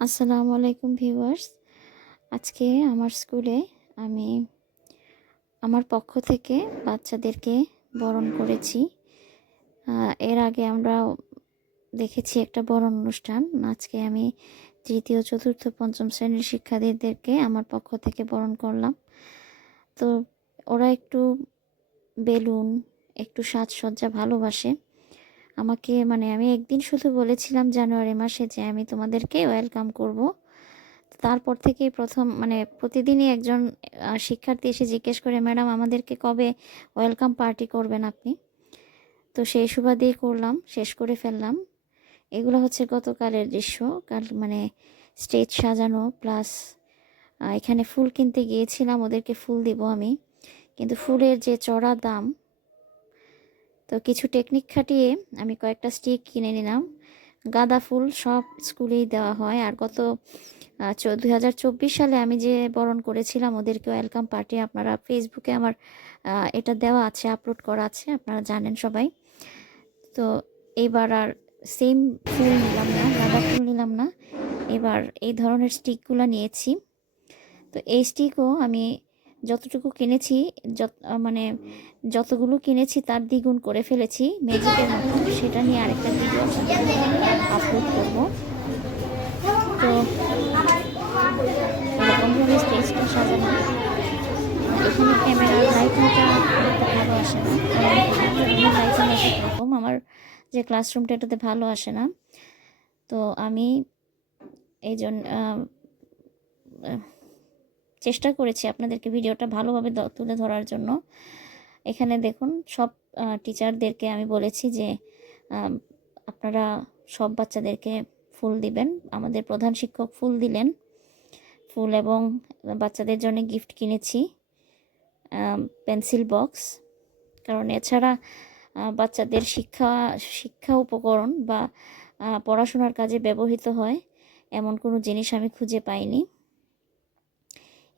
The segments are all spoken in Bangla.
আসসালামু আলাইকুম ভিউয়ার্স। আজকে আমার স্কুলে আমি আমার পক্ষ থেকে বাচ্চাদেরকে বরণ করেছি। এর আগে আমরা দেখেছি একটা বরণ অনুষ্ঠান। আজকে আমি তৃতীয়, চতুর্থ, পঞ্চম শ্রেণীর শিক্ষার্থীদেরকে আমার পক্ষ থেকে বরণ করলাম। তো ওরা একটু বেলুন, একটু সাজসজ্জা ভালোবাসে। আমাকে আমি একদিন শুধু বলেছিলাম জানুয়ারি মাসে যে আমি তোমাদেরকে ওয়েলকাম করব। তারপর থেকেই প্রথম প্রতিদিনই একজন শিক্ষার্থী এসে জিজ্ঞেস করে, ম্যাডাম আমাদেরকে কবে ওয়েলকাম পার্টি করবেন আপনি? তো সেই সুবাদেই করলাম, শেষ করে ফেললাম। এগুলো হচ্ছে গতকালের দৃশ্য। কাল স্টেজ সাজানো প্লাস এখানে ফুল কিনতে গিয়েছিলাম, ওদেরকে ফুল দিব আমি, কিন্তু ফুলের যে চড়া দাম, তো কিছু টেকনিক খাটিয়ে আমি কয়েকটা স্টিক কিনে নিলাম। গাঁদা ফুল সব স্কুলেই দেওয়া হয়। আর গত 2024 সালে আমি যে বরণ করেছিলাম ওদেরকে ওয়েলকাম পার্টি, আপনারা ফেসবুকে আমার এটা দেওয়া আছে, আপলোড করা আছে, আপনারা জানেন সবাই। তো এবার আর সেম ফুল নিলাম না, গাঁদা ফুল নিলাম না, এবার এই ধরনের স্টিকগুলো নিয়েছি। তো এই স্টিকও আমি যতটুকু কিনেছি, যতগুলো কিনেছি তার দ্বিগুণ করে ফেলেছি ম্যাজিকের মতো। সেটা নিয়ে আরেকটা ভিডিও আপলোড করব। তো এরকমভাবে স্টেজটা সাজানো। এখানে ক্যামেরার লাইটিংটা ভালো আসে না, লাইটিং একরকম, আমার যে ক্লাসরুমটা এটাতে ভালো আসে না। তো আমি এই জন্য চেষ্টা করেছি আপনাদেরকে ভিডিওটা ভালোভাবে তুলে ধরার জন্য। এখানে দেখুন, সব টিচারদেরকে আমি বলেছি যে আপনারা সব বাচ্চাদেরকে ফুল দিবেন। আমাদের প্রধান শিক্ষক ফুল দিলেন, ফুল এবং বাচ্চাদের জন্য গিফট কিনেছি পেন্সিল বক্স। কারণ এছাড়া বাচ্চাদের শিক্ষা উপকরণ বা পড়াশোনার কাজে ব্যবহৃত হয় এমন কোনো জিনিস আমি খুঁজে পাইনি।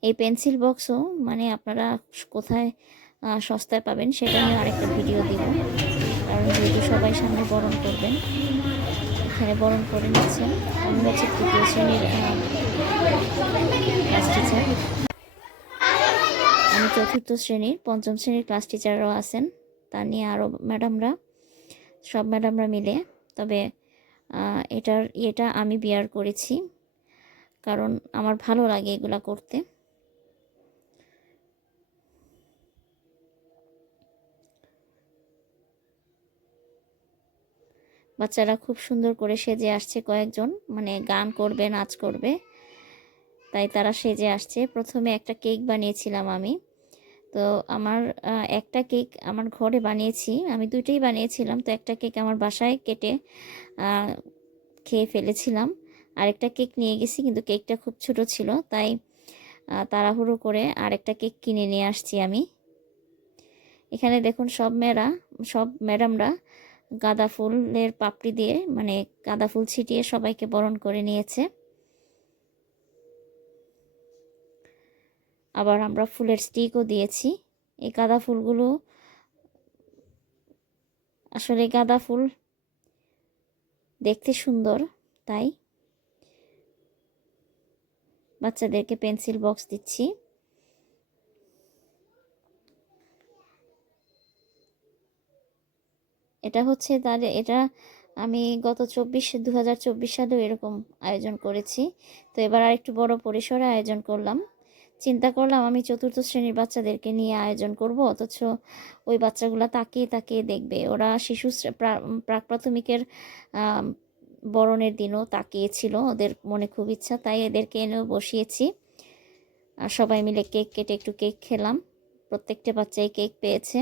এই পেন্সিল বক্সও আপনারা কোথায় সস্তায় পাবেন সেটা নিয়ে আরেকটা ভিডিও দিব, কারণ যেহেতু সবাই সামনে বরণ করবেন। এখানে বরণ করে নিচ্ছেন, আমি হচ্ছে তৃতীয় শ্রেণীর ক্লাস টিচার, আমি চতুর্থ শ্রেণীর, পঞ্চম শ্রেণীর ক্লাস টিচাররাও আছেন, তা নিয়ে আরও সব ম্যাডামরা মিলে। তবে এটা আমি বিয়ার করেছি, কারণ আমার ভালো লাগে এগুলা করতে। বাচ্চারা খুব সুন্দর করে সেজে আসছে, কয়েকজন গান করবে, নাচ করবে, তাই তারা সেজে আসছে। প্রথমে একটা কেক বানিয়েছিলাম আমি। তো আমার একটা কেক আমার ঘরে বানিয়েছি, আমি দুইটাই বানিয়েছিলাম। তো একটা কেক আমার বাসায় কেটে খেয়ে ফেলেছিলাম, আরেকটা কেক নিয়ে গেছি, কিন্তু কেকটা খুব ছোট ছিল, তাই তাড়াহুড়ো করে আরেকটা কেক কিনে নিয়ে আসছি আমি। এখানে দেখুন, সব ম্যাডামরা গাঁদা ফুলের পাপড়ি দিয়ে গাঁদা ফুল ছিটিয়ে সবাইকে বরণ করে নিয়েছে। আবার আমরা ফুলের স্টিকও দিয়েছি। এই গাঁদা ফুলগুলো আসলে গাঁদা ফুল দেখতে সুন্দর, তাই বাচ্চাদেরকে পেন্সিল বক্স দিচ্ছি। এটা আমি গত 2024 সালেও এরকম আয়োজন করেছি। তো এবার আর একটু বড় পরিসরে আয়োজন করলাম। চিন্তা করলাম আমি চতুর্থ শ্রেণীর বাচ্চাদেরকে নিয়ে আয়োজন করব, অথচ ওই বাচ্চাগুলো তাকিয়ে তাকিয়ে দেখবে। ওরা প্রাক প্রাথমিকের বরণের দিনও তাকিয়েছিল, ওদের মনে খুব ইচ্ছা, তাই এদেরকে এনেও বসিয়েছি। আর সবাই মিলে কেক কেটে একটু কেক খেলাম, প্রত্যেকটা বাচ্চাই কেক পেয়েছে।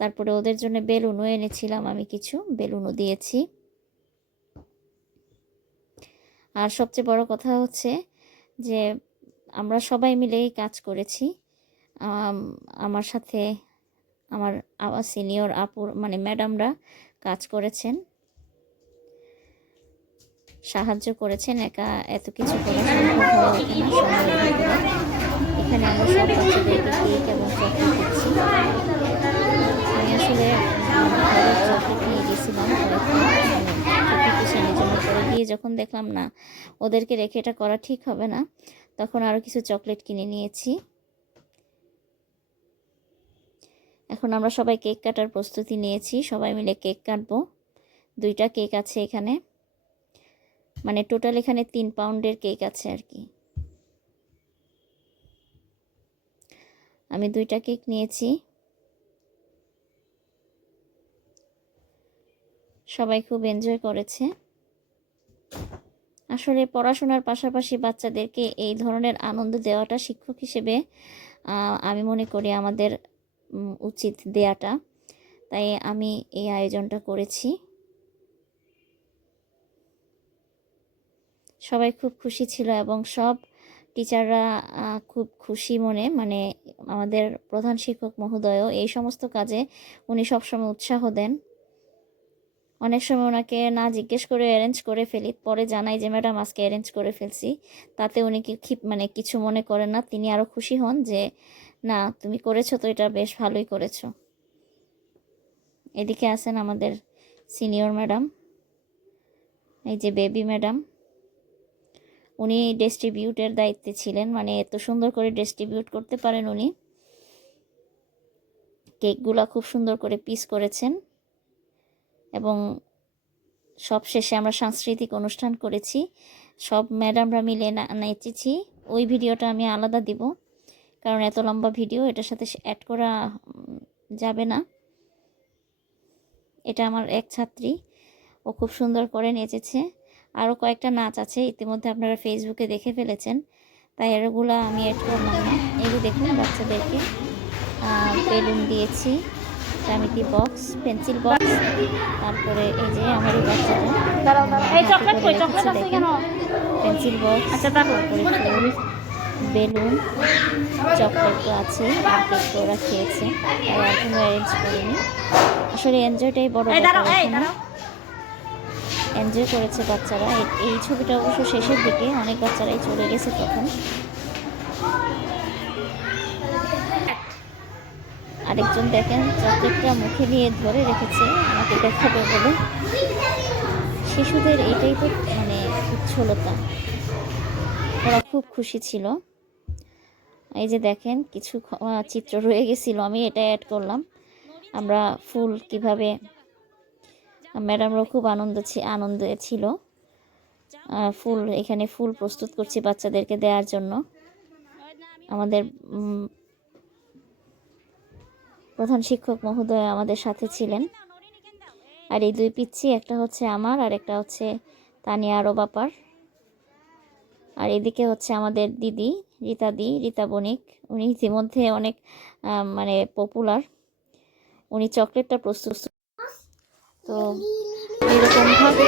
তারপরে ওদের জন্য বেলুনও এনেছিলাম, আমি কিছু বেলুনও দিয়েছি। আর সবচেয়ে বড় কথা হচ্ছে যে আমরা সবাই মিলেই কাজ করেছি। আমার সাথে আমার সিনিয়র আপুর ম্যাডামরা কাজ করেছেন, সাহায্য করেছেন। একা এত কিছু করা সম্ভব হয়ে ওঠে না সময়ের ভিতরে। এখানে আমরা সব বাচ্চাদেরকে কেক এবং চকলেট দিচ্ছি। আমি আসলে চকলেট নিয়ে গেছিলাম, চকলেট শ্রেণীর জন্য, পরে দিয়ে যখন দেখলাম না ওদেরকে রেখে এটা করা ঠিক হবে না, তখন আরও কিছু চকলেট কিনে নিয়েছি। এখন আমরা সবাই কেক কাটার প্রস্তুতি নিয়েছি, সবাই মিলে কেক কাটবো। 2টা কেক আছে এখানে, মানে টোটাল এখানে 3 পাউন্ডের কেক আছে আর কি। আমি 2টা কেক নিয়েছি। সবাই খুব এনজয় করেছে। আসলে পড়াশোনার পাশাপাশি বাচ্চাদেরকে এই ধরনের আনন্দ দেওয়াটা শিক্ষক হিসেবে আমি মনে করি আমাদের উচিত দেয়াটা, তাই আমি এই আয়োজনটা করেছি। সবাই খুব খুশি ছিল এবং সব টিচাররা খুব খুশি মনে, মানে আমাদের প্রধান শিক্ষক মহোদয়ও এই সমস্ত কাজে উনি সবসময় উৎসাহ দেন। অনেক সময় ওনাকে না জিজ্ঞেস করে অ্যারেঞ্জ করে ফেলি, পরে জানাই যে ম্যাডাম আজকে অ্যারেঞ্জ করে ফেলছি, তাতে উনি মানে কিছু মনে করেন না, তিনি আরও খুশি হন যে না তুমি করেছো তো এটা বেশ ভালোই করেছো। এদিকে আছেন আমাদের সিনিয়র ম্যাডাম, এই যে বেবি ম্যাডাম, উনি ডিস্ট্রিবিউটের দায়িত্বে ছিলেন, মানে এত সুন্দর করে ডিস্ট্রিবিউট করতে পারেন উনি। কেকগুলো খুব সুন্দর করে পিস করেছেন এবং সব শেষে আমরা সাংস্কৃতিক অনুষ্ঠান করেছি, সব ম্যাডামরা মিলে নেচেছি। ওই ভিডিওটা আমি আলাদা দিব, কারণ এত লম্বা ভিডিও এটার সাথে অ্যাড করা যাবে না। এটা আমার এক ছাত্রী, ও খুব সুন্দর করে নেচেছে। আরও কয়েকটা নাচ আছে, ইতিমধ্যে আপনারা ফেসবুকে দেখে ফেলেছেন, তাই এগুলো আমি অ্যাড করলাম না। এগুলো দেখুন বাচ্চাদেরকে বেলুন দিয়েছি, জ্যামিতি বক্স, পেন্সিল বক্স, তারপরে এই যে আমার এই বাচ্চাটা পেন্সিল বক্স, তারপরে ফুল, বেলুন, চকলেট তো আছে, আর কেক তো ওরা খেয়েছে, আর এখনো অ্যারেঞ্জ করিনি। আসলে এনজয়টাই বড় ব্যাপার, এনজয় করেছে বাচ্চারা। এই ছবিটা অবশ্য শেষের দিকে, অনেক বাচ্চারাই চলে গেছে তখন। আরেকজন দেখেন চকলেটটা মুখে নিয়ে ধরে রেখেছে আমাকে দেখাবে বলে। শিশুদের এটাই তো মানে উচ্ছলতা, ওরা খুব খুশি ছিল। এই যে দেখেন কিছু চিত্র রয়ে গেছিল, আমি এটা অ্যাড করলাম। আমরা ফুল কিভাবে, ম্যাডামরাও খুব আনন্দে ছিল। ফুল, এখানে ফুল প্রস্তুত করছি বাচ্চাদেরকে দেওয়ার জন্য। আমাদের প্রধান শিক্ষক মহোদয় আমাদের সাথে ছিলেন। আর এই 2 পিচ্ছি, একটা হচ্ছে আমার আর একটা হচ্ছে তানিয়া আরও বাপার। আর এদিকে হচ্ছে আমাদের দিদি রীতা বণিক, উনি ইতিমধ্যে অনেক মানে পপুলার। উনি চকলেটটা প্রস্তুত, তো এরকমভাবে